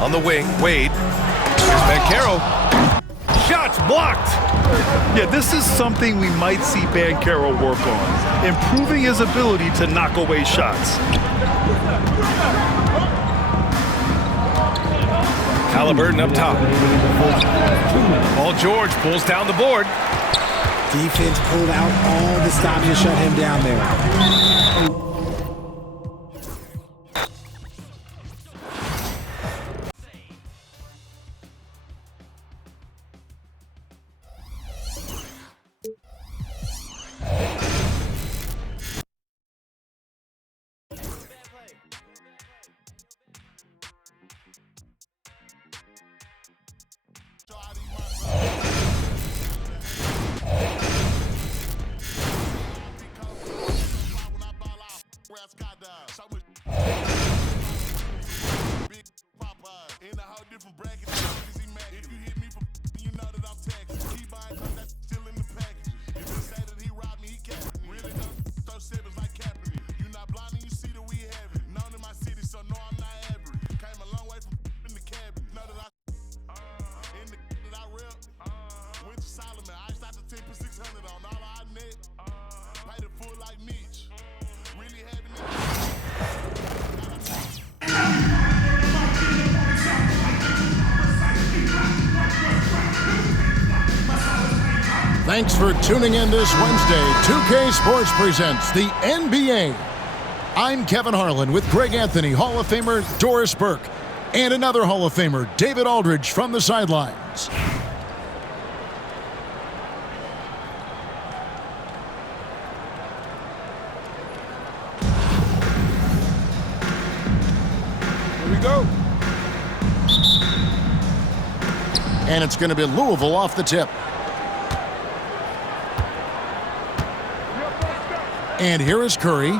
On the wing, Wade. Here's Banchero. Shots blocked. Yeah, this is something we might see Banchero work on, improving his ability to knock away shots. Halliburton up top. Paul George pulls down the board. Defense pulled out all the stops to shut him down there. Thanks for tuning in this Wednesday. 2K Sports presents the NBA. I'm Kevin Harlan with Greg Anthony, Hall of Famer Doris Burke, and another Hall of Famer, David Aldridge, from the sidelines. Here we go. And it's going to be Louisville off the tip. And here is Curry.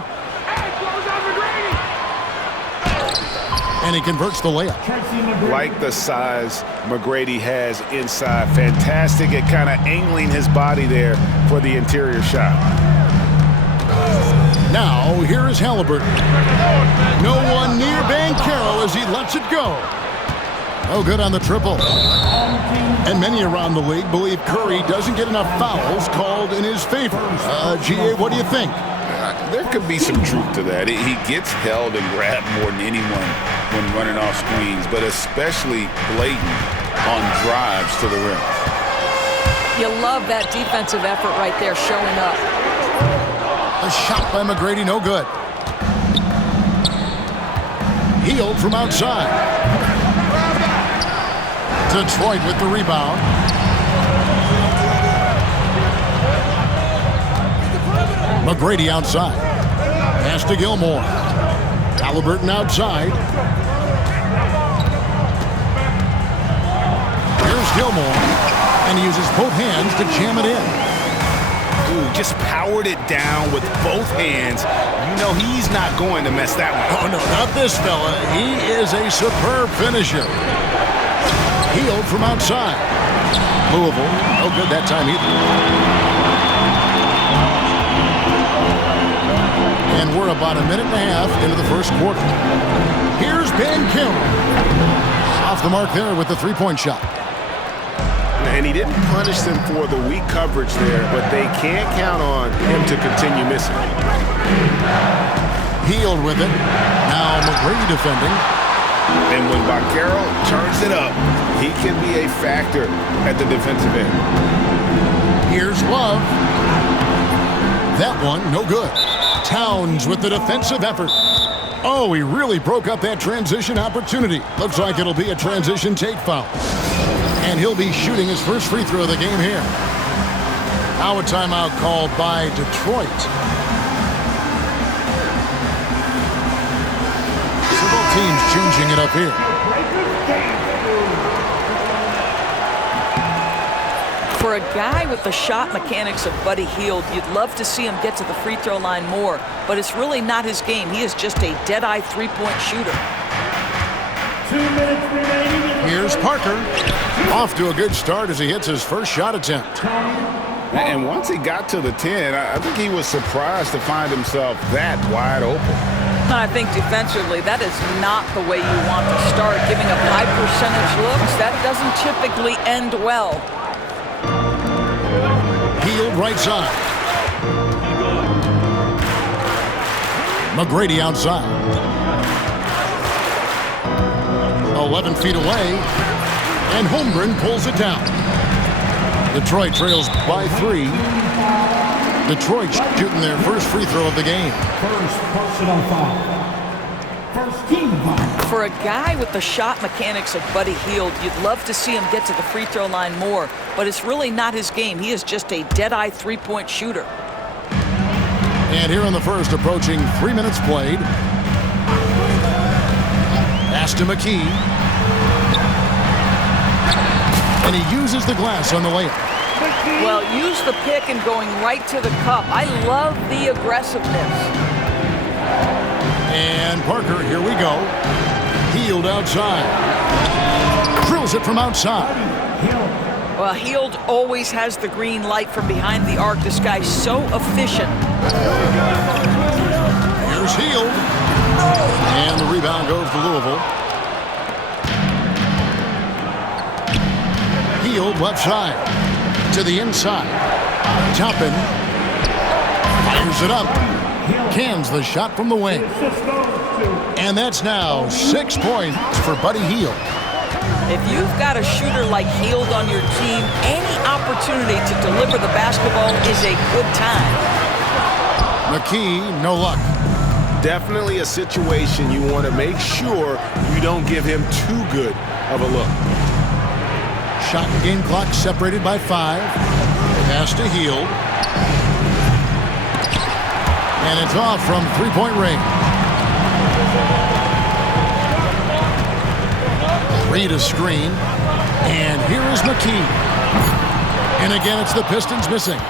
And he converts the layup. Like the size McGrady has inside. Fantastic at kind of angling his body there for the interior shot. Now, here is Halliburton. No one near Banchero as he lets it go. Oh, good on the triple. And many around the league believe Curry doesn't get enough fouls called in his favor. GA, what do you think? There could be some truth to that. He gets held and grabbed more than anyone when running off screens, but especially blatant on drives to the rim. You love that defensive effort right there showing up. A shot by McGrady, no good. Healed from outside. Detroit with the rebound. McGrady outside. Pass to Gilmore. Halliburton outside. Here's Gilmore. And he uses both hands to jam it in. Ooh, just powered it down with both hands. You know he's not going to mess that one. Oh, no, not this fella. He is a superb finisher. Healed from outside. Louisville, no good that time either. And we're about a minute and a half into the first quarter. Here's Banchero. Off the mark there with the three-point shot. And he didn't punish them for the weak coverage there, but they can't count on him to continue missing. Healed with it. Now McGrady defending. And when Banchero turns it up, he can be a factor at the defensive end. Here's Love. That one, no good. Towns with the defensive effort. Oh, he really broke up that transition opportunity. Looks like it'll be a transition take foul. And he'll be shooting his first free throw of the game here. Now a timeout called by Detroit. Several teams changing it up here. For a guy with the shot mechanics of Buddy Hield, you'd love to see him get to the free throw line more, but it's really not his game. He is just a dead-eye three-point shooter. 2 minutes remaining. Here's Parker. Off to a good start as he hits his first shot attempt. And once he got to the 10, I think he was surprised to find himself that wide open. I think defensively, that is not the way you want to start. Giving up high percentage looks, that doesn't typically end well. Hield right side. McGrady outside. 11 feet away, and Holmgren pulls it down. Detroit trails by 3. Detroit shooting their first free throw of the game. First personal foul. First team foul. For a guy with the shot mechanics of Buddy Hield, you'd love to see him get to the free throw line more, but it's really not his game. He is just a dead-eye three-point shooter. And here in the first, approaching 3 minutes played. Pass to McKee. And he uses the glass on the layup. Well, use the pick and going right to the cup. I love the aggressiveness. And Parker, here we go. Hield outside. Drills it from outside. Well, Hield always has the green light from behind the arc. This guy's so efficient. Here's Hield. And the rebound goes to Louisville. Hield left side. To the inside. Toppin fires it up. Cans the shot from the wing. And that's now 6 points for Buddy Hield. If you've got a shooter like Hield on your team, any opportunity to deliver the basketball is a good time. McKee, no luck. Definitely a situation you want to make sure you don't give him too good of a look. Shot and game clock separated by 5. Pass to Hield. And it's off from three-point range. Reed a screen. And here is McKee. And again, it's the Pistons missing.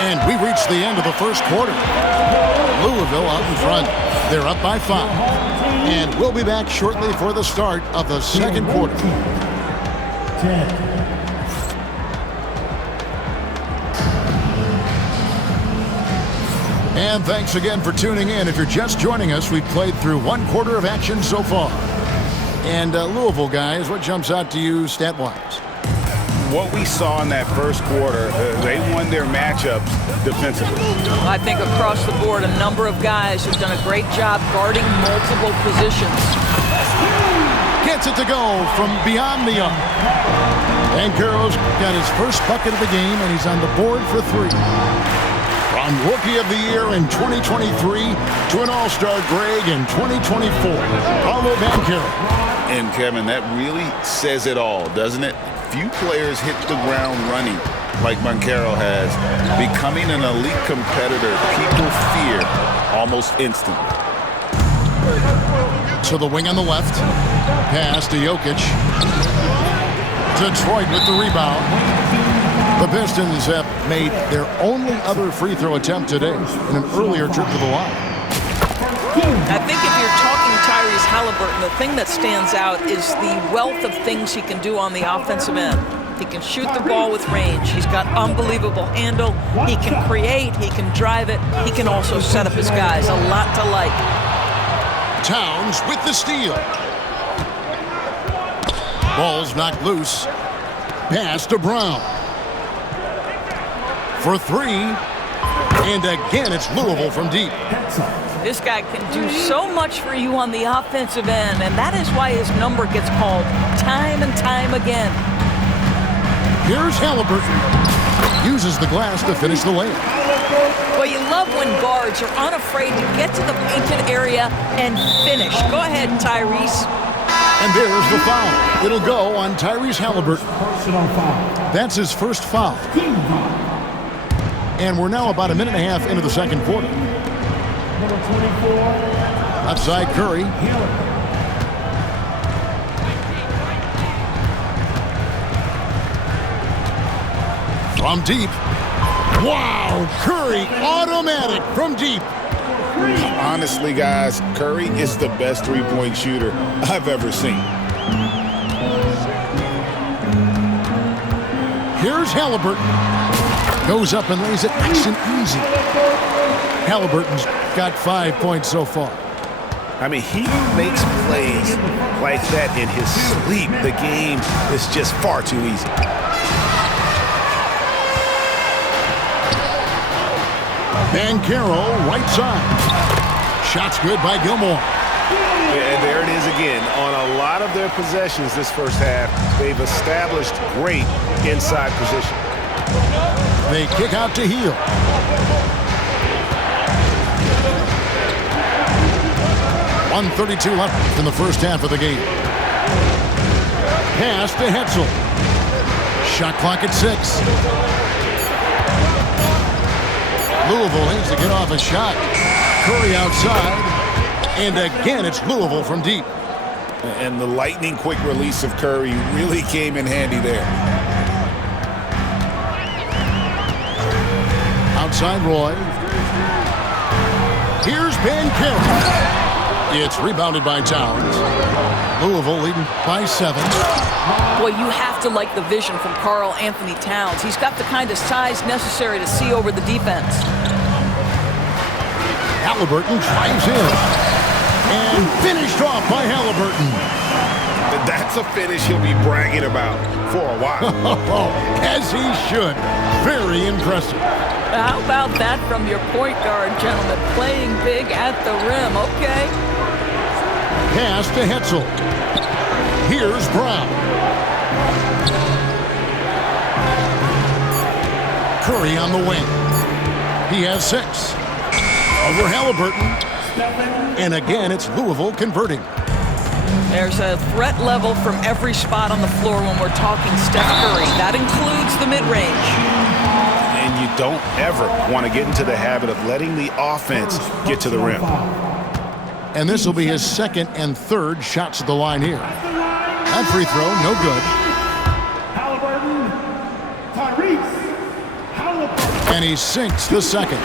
And we reach the end of the first quarter. Louisville out in front. They're up by 5. And we'll be back shortly for the start of the second quarter. 10. And thanks again for tuning in. If you're just joining us, we've played through 1 quarter of action so far. And Louisville, guys, what jumps out to you stat-wise? What we saw in that first quarter, they won their matchups defensively. I think across the board, a number of guys have done a great job guarding multiple positions. Gets it to go from beyond the arc. Banchero's got his first bucket of the game, and he's on the board for 3. From Rookie of the Year in 2023 to an All-Star Greg in 2024, Paolo Banchero. And Kevin, that really says it all, doesn't it? Few players hit the ground running like Banchero has, becoming an elite competitor people fear almost instantly. To the wing on the left. Pass to Jokic. Detroit with the rebound. The Pistons have made their only other free throw attempt today in an earlier trip to the line. I think if you're talking Tyrese Halliburton, the thing that stands out is the wealth of things he can do on the offensive end. He can shoot the ball with range. He's got unbelievable handle. He can create. He can drive it. He can also set up his guys. A lot to like. Towns with the steal. Ball's knocked loose. Pass to Brown. For 3. And again, it's Louisville from deep. This guy can do so much for you on the offensive end, and that is why his number gets called time and time again. Here's Halliburton. Uses the glass to finish the layup. Well, you love when guards are unafraid to get to the painted area and finish. Go ahead, Tyrese. And there's the foul. It'll go on Tyrese Halliburton. Personal foul. That's his first foul. Team foul. And we're now about a minute and a half into the second quarter. Number 24. Outside Curry. Hield. From deep. Wow, Curry automatic from deep. Honestly, guys, Curry is the best three-point shooter I've ever seen. Here's Halliburton. Goes up and lays it nice and easy. Halliburton's got 5 points so far. I mean, he makes plays like that in his sleep. The game is just far too easy. Banchero, right side. Shot's good by Gilmore. And there it is again. On a lot of their possessions this first half, they've established great inside position. They kick out to Hield. .132 left in the first half of the game. Pass to Hetzel. Shot clock at 6. Louisville needs to get off a shot. Curry outside. And again, it's Louisville from deep. And the lightning quick release of Curry really came in handy there. Outside Roy. Here's Banchero. It's rebounded by Towns. Louisville leading by 7. Boy, you have to like the vision from Karl Anthony Towns. He's got the kind of size necessary to see over the defense. Halliburton drives in. And finished off by Halliburton. That's a finish he'll be bragging about for a while. As he should. Very impressive. How about that from your point guard, gentlemen? Playing big at the rim, okay? Pass to Hetzel. Here's Brown. Curry on the wing. He has 6. Over Halliburton. And again, it's Louisville converting. There's a threat level from every spot on the floor when we're talking Steph Curry. That includes the mid-range. And you don't ever want to get into the habit of letting the offense get to the rim. And this will be his 2nd and 3rd shots at the line here. That free throw, no good. And he sinks the 2nd.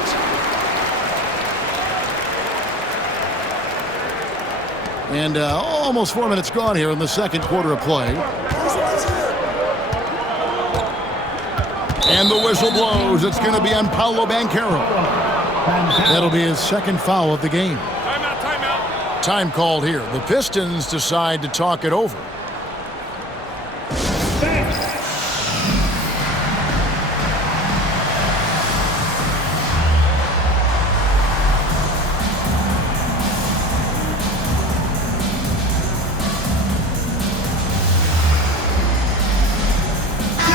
And almost 4 minutes gone here in the second quarter of play. And the whistle blows. It's going to be on Paolo Banchero. That'll be his 2nd foul of the game. Timeout. Time called here. The Pistons decide to talk it over.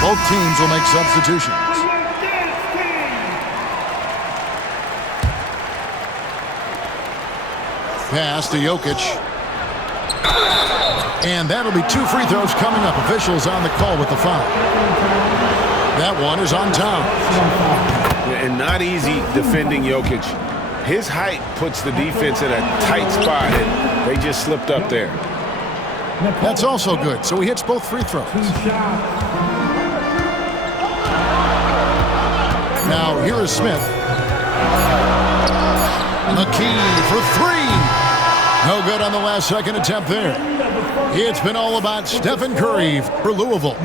Both teams will make substitutions. Pass to Jokic. And that'll be 2 free throws coming up. Officials on the call with the foul. That one is on Towns. And not easy defending Jokic. His height puts the defense in a tight spot, and they just slipped up there. That's also good. So he hits both free throws. Now, here is Smith. McKee for 3. No good on the last second attempt there. It's been all about Stephen Curry for Louisville.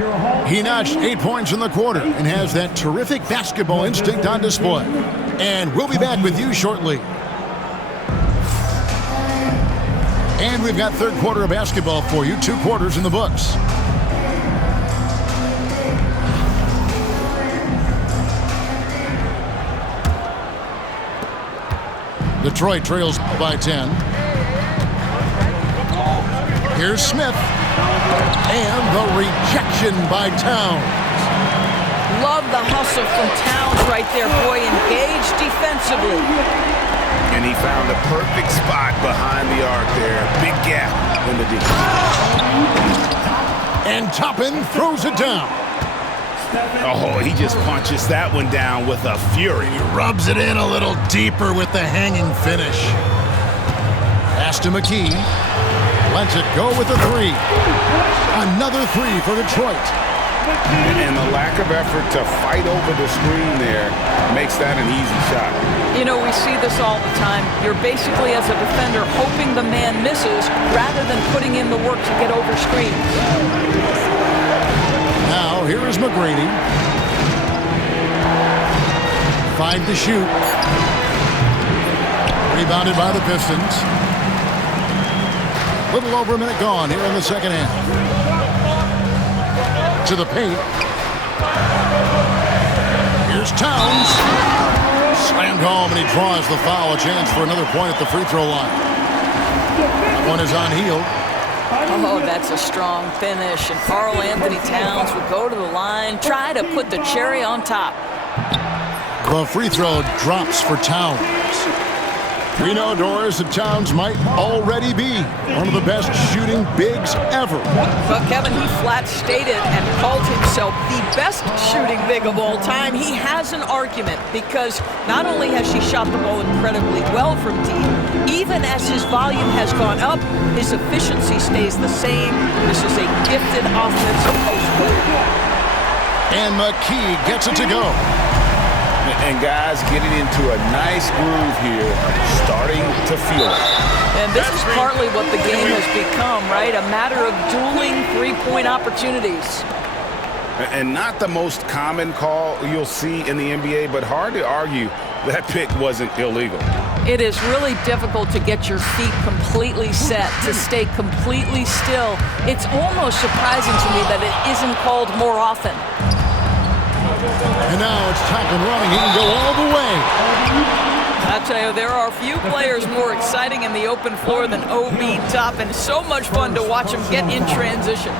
He notched 8 points in the quarter and has that terrific basketball instinct on display. And we'll be back with you shortly. And we've got third quarter of basketball for you. 2 quarters in the books. Detroit trails by 10. Here's Smith. And the rejection by Towns. Love the hustle from Towns right there, boy. Engaged defensively. And he found the perfect spot behind the arc there. Big gap in the defense. And Toppin throws it down. Oh, he just punches that one down with a fury. He rubs it in a little deeper with the hanging finish. Pass to McKee. Lets it go with a 3. Another 3 for Detroit. And the lack of effort to fight over the screen there makes that an easy shot. You know, we see this all the time. You're basically, as a defender, hoping the man misses rather than putting in the work to get over screens. Now, here is McGrady. 5 to shoot. Rebounded by the Pistons. Little over a minute gone here in the second half. To the paint. Here's Towns. Slammed home, and he draws the foul. A chance for another point at the free throw line. That one is on Hield. Oh, that's a strong finish. And Karl Anthony Towns will go to the line, try to put the cherry on top. The free throw drops for Towns. We know, Doris, that Towns might already be one of the best shooting bigs ever. But Kevin, he flat stated and called himself the best shooting big of all time. He has an argument because not only has he shot the ball incredibly well from deep, even as his volume has gone up, his efficiency stays the same. This is a gifted offensive post player. And McKee gets it to go. And guys getting into a nice groove here, starting to feel it. And this is partly what the game has become, right? A matter of dueling three-point opportunities. And not the most common call you'll see in the NBA, but hard to argue that pick wasn't illegal. It is really difficult to get your feet completely set, to stay completely still. It's almost surprising to me that it isn't called more often. And now it's top and running. He can go all the way. I tell you, there are few players more exciting in the open floor than OB Toppin. So much fun to watch him get in transition.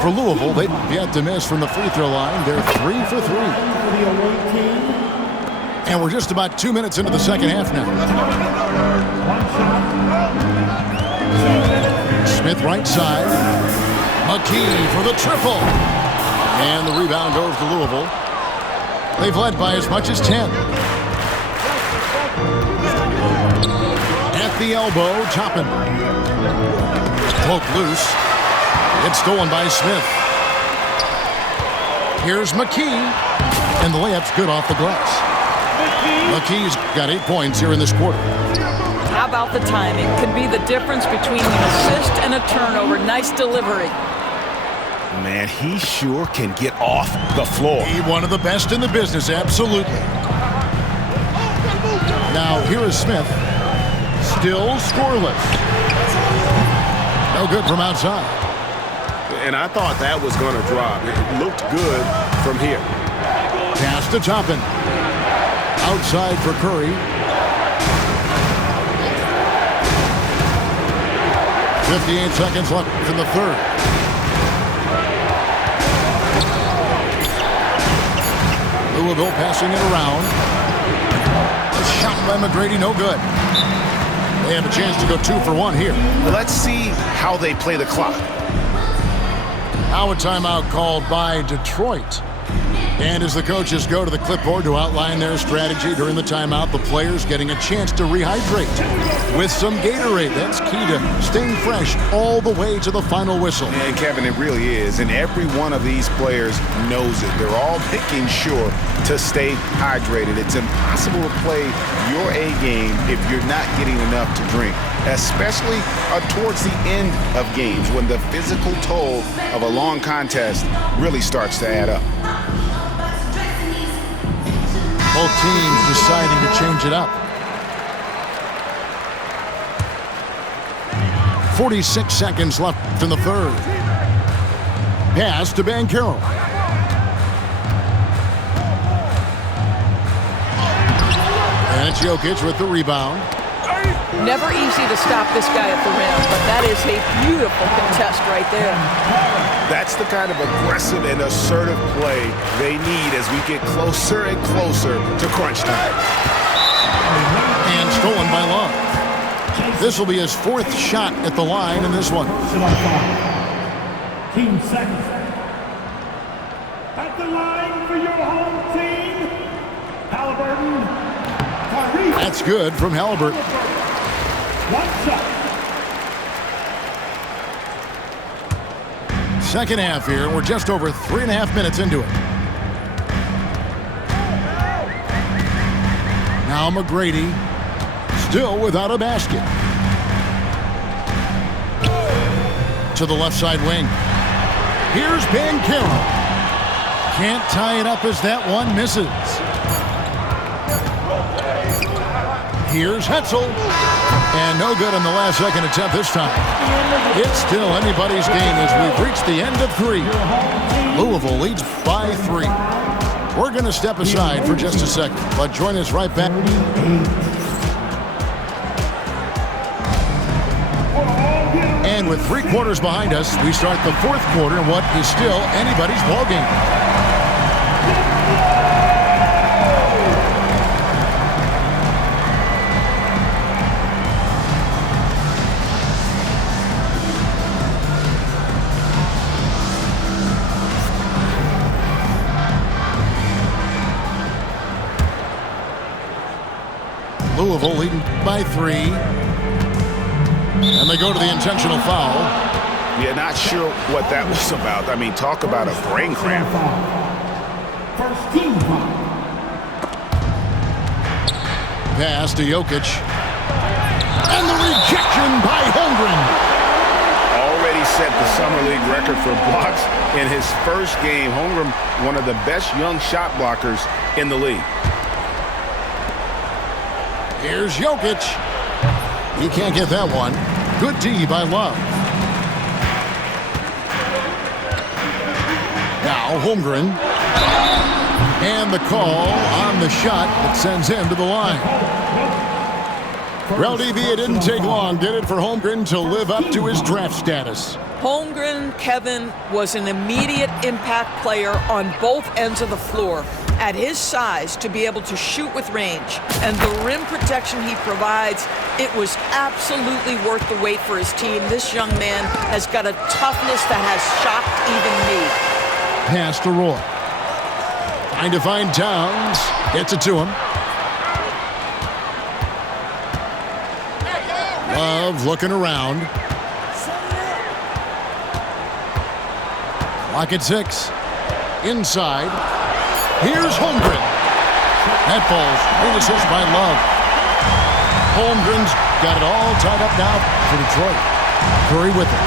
For Louisville, they've yet to miss from the free throw line. They're 3 for 3. And we're just about 2 minutes into the second half now. Smith right side. McKee for the triple. And the rebound goes to Louisville. They've led by as much as 10. At the elbow, Toppin. Poke loose. It's stolen by Smith. Here's McKee. And the layup's good off the glass. McKee's got 8 points here in this quarter. How about the timing? Could be the difference between an assist and a turnover. Nice delivery. Man, he sure can get off the floor. He one of the best in the business, absolutely. Now, here is Smith. Still scoreless. No good from outside. And I thought that was going to drop. It looked good from here. Pass to Toppin. Outside for Curry. 58 seconds left in the third. Louisville passing it around. A shot by McGrady, no good. They have a chance to go 2 for 1 here. Let's see how they play the clock. Now a timeout called by Detroit. And as the coaches go to the clipboard to outline their strategy during the timeout, the players getting a chance to rehydrate with some Gatorade. That's key to staying fresh all the way to the final whistle. And Kevin, it really is. And every one of these players knows it. They're all making sure to stay hydrated. It's impossible to play your A game if you're not getting enough to drink, especially towards the end of games when the physical toll of a long contest really starts to add up. Both teams deciding to change it up. 46 seconds left in the third. Pass to Banchero. And it's Jokic with the rebound. Never easy to stop this guy at the rim, but that is a beautiful contest right there. That's the kind of aggressive and assertive play they need as we get closer and closer to crunch time. And stolen by Love. This will be his 4th shot at the line in this one. Team seconds. At the line for your home team, Halliburton. That's good from Halliburton. 1 shot. Second half here. We're just over 3.5 minutes into it. Now McGrady still without a basket. To the left side wing. Here's Banchero. Can't tie it up as that one misses. Here's Hetzel. And no good on the last second attempt this time. It's still anybody's game as we've reached the end of 3. Louisville leads by 3. We're going to step aside for just a second, but join us right back. And with 3 quarters behind us, we start the 4th quarter in what is still anybody's ball game. Louisville leading by 3. And they go to the intentional foul. Yeah, not sure what that was about. I mean, talk about a brain cramp. First team foul. Pass to Jokic. And the rejection by Holmgren. Already set the Summer League record for blocks in his first game. Holmgren, one of the best young shot blockers in the league. Here's Jokic. He can't get that one. Good D by Love. Now Holmgren. And the call on the shot that sends him to the line. Well, DB, it didn't take long, did it, for Holmgren to live up to his draft status? Holmgren, Kevin, was an immediate impact player on both ends of the floor. At his size, to be able to shoot with range and the rim protection he provides, it was absolutely worth the wait for his team. This young man has got a toughness that has shocked even me. Pass to Roy. Trying to find Towns. Gets it to him. Love looking around. Clock at 6. Inside. Here's Holmgren. That falls. Great assist by Love. Holmgren's got it all tied up now for Detroit. Curry with it.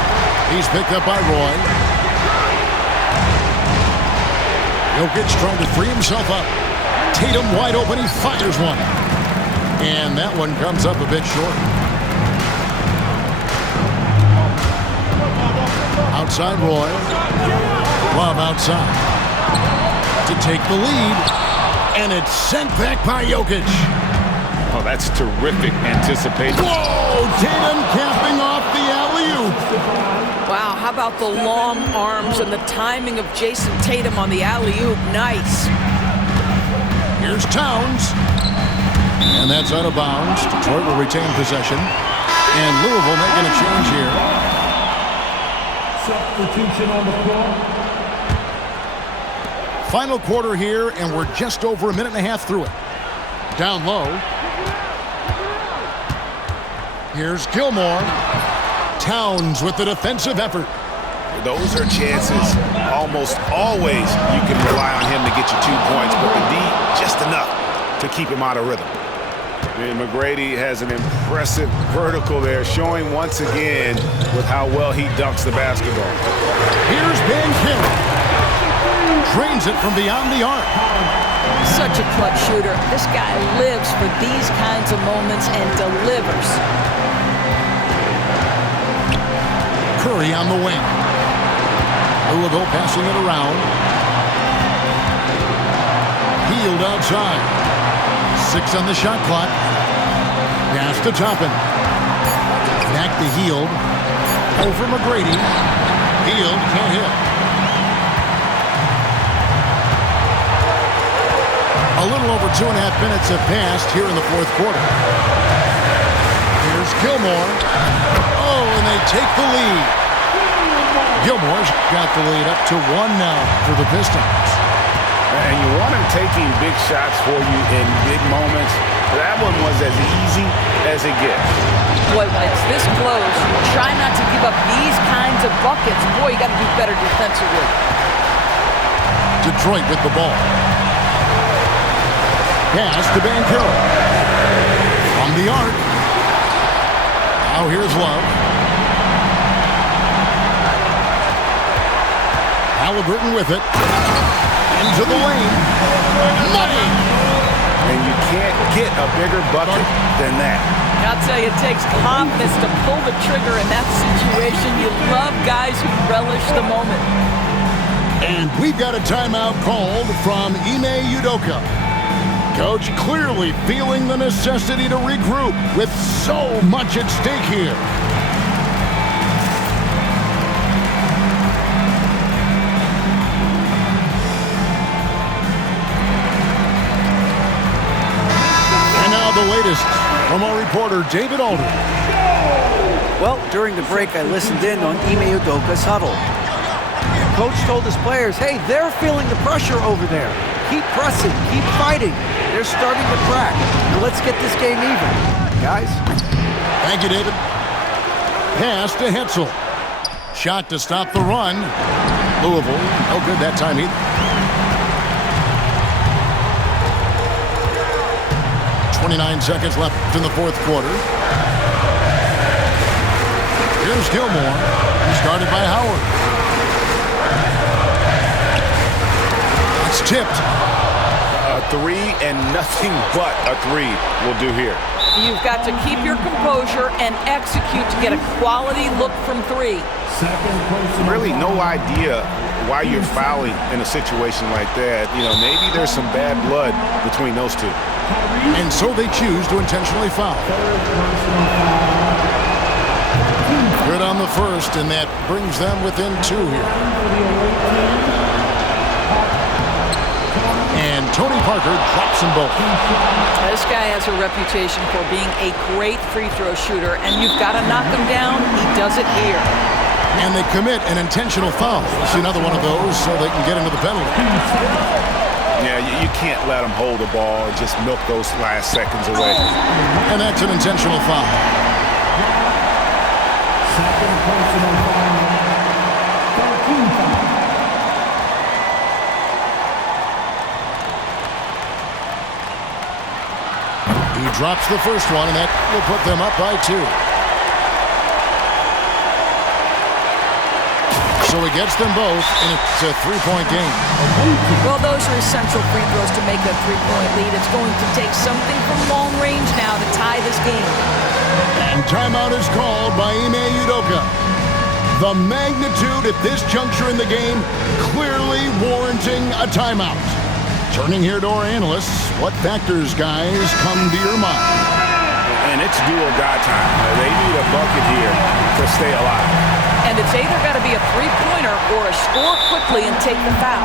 He's picked up by Roy. Jokic trying to free himself up. Tatum wide open. He fires one. And that one comes up a bit short. Outside Roy. Love outside to take the lead, and it's sent back by Jokic. Oh, that's terrific anticipation. Whoa! Tatum capping off the alley-oop. Wow, how about the long arms and the timing of Jason Tatum on the alley-oop? Nice. Here's Towns, and that's out of bounds. Detroit will retain possession, and Louisville making a change here. Substitution on the floor. Final quarter here, and we're just over a minute and a half through it. Down low. Here's Gilmore. Towns with the defensive effort. Those are chances. Almost always you can rely on him to get you 2 points, but the D, just enough to keep him out of rhythm. And McGrady has an impressive vertical there, showing once again with how well he dunks the basketball. Here's Banchero. Drains it from beyond the arc. Such a clutch shooter. This guy lives for these kinds of moments and delivers. Curry on the wing. Louisville passing it around. Hield outside. 6 on the shot clock. Pass to Toppin. Back to Hield. Over McGrady. Hield can't hit. A little over 2.5 minutes have passed here in the 4th quarter. Here's Gilmore. Oh, and they take the lead. Gilmore's got the lead up to 1 now for the Pistons. And you want him taking big shots for you in big moments. That one was as easy as it gets. Boy, when it's this close, try not to give up these kinds of buckets. Boy, you got to do better defensively. Detroit with the ball. Pass to Banchero. From the arc. Now here's Love. Halliburton with it. Into the lane. Money! And you can't get a bigger bucket than that. I'll tell you, it takes confidence to pull the trigger in that situation. You love guys who relish the moment. And we've got a timeout called from Ime Udoka. Coach clearly feeling the necessity to regroup with so much at stake here. And now the latest from our reporter, David Alder. Well, during the break, I listened in on Ime Udoka's huddle. Coach told his players, hey, they're feeling the pressure over there. Keep pressing, keep fighting. They're starting to crack. Now let's get this game even, guys. Thank you, David. Pass to Hetzel. Shot to stop the run. Louisville, no good that time either. 29 seconds left in the fourth quarter. Here's Gilmore. He started by Howard. It's tipped. A three and nothing but a three will do here. You've got to keep your composure and execute to get a quality look from three. Really no idea why you're fouling in a situation like that. You know, maybe there's some bad blood between those two. And so they choose to intentionally foul. Good on the first, and that brings them within two here. And Tony Parker drops them both. This guy has a reputation for being a great free throw shooter, and you've got to knock him down. He does it here. And they commit an intentional foul. See another one of those so they can get into the penalty. Yeah, you can't let them hold the ball and just milk those last seconds away. And that's an intentional foul. Second personal foul. 13 foul. He drops the first one, and that will put them up by two. So he gets them both, and it's a three-point game. Well, those are essential free throws to make a three-point lead. It's going to take something from long range now to tie this game. And timeout is called by Ime Udoka. The magnitude at this juncture in the game clearly warranting a timeout. Turning here to our analysts, what factors, guys, come to your mind? And it's do or die time. They need a bucket here to stay alive. And it's either got to be a three-pointer or a score quickly and take the foul.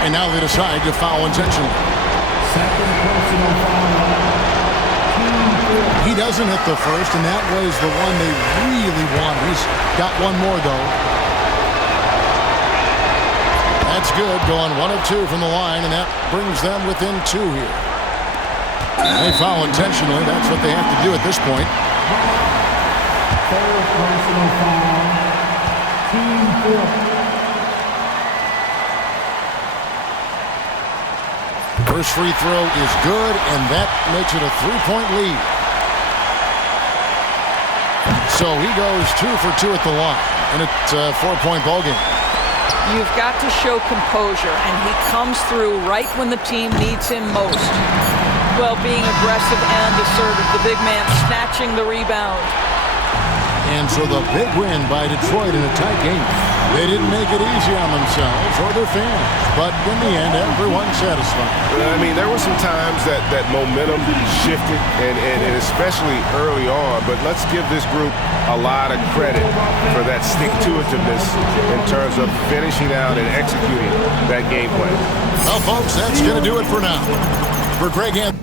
And now they decide to foul intentionally. Second personal foul. He doesn't hit the first, and that was the one they really wanted. He's got one more, though. That's good, going 1 of 2 from the line, and that brings them within two here. And they foul intentionally. That's what they have to do at this point. Third personal foul. Team fourth. First free throw is good, and that makes it a three-point lead. So he goes 2 for 2 at the line, and it's a 4-point ballgame. You've got to show composure, and he comes through right when the team needs him most. Well, being aggressive and assertive, the big man snatching the rebound. And so the big win by Detroit in a tight game. They didn't make it easy on themselves or their fans, but in the end, everyone's satisfied. I mean, there were some times that momentum shifted, and especially early on, but let's give this group a lot of credit for that stick-to-itiveness in terms of finishing out and executing that game plan. Well, folks, that's going to do it for now. For Greg Anthony.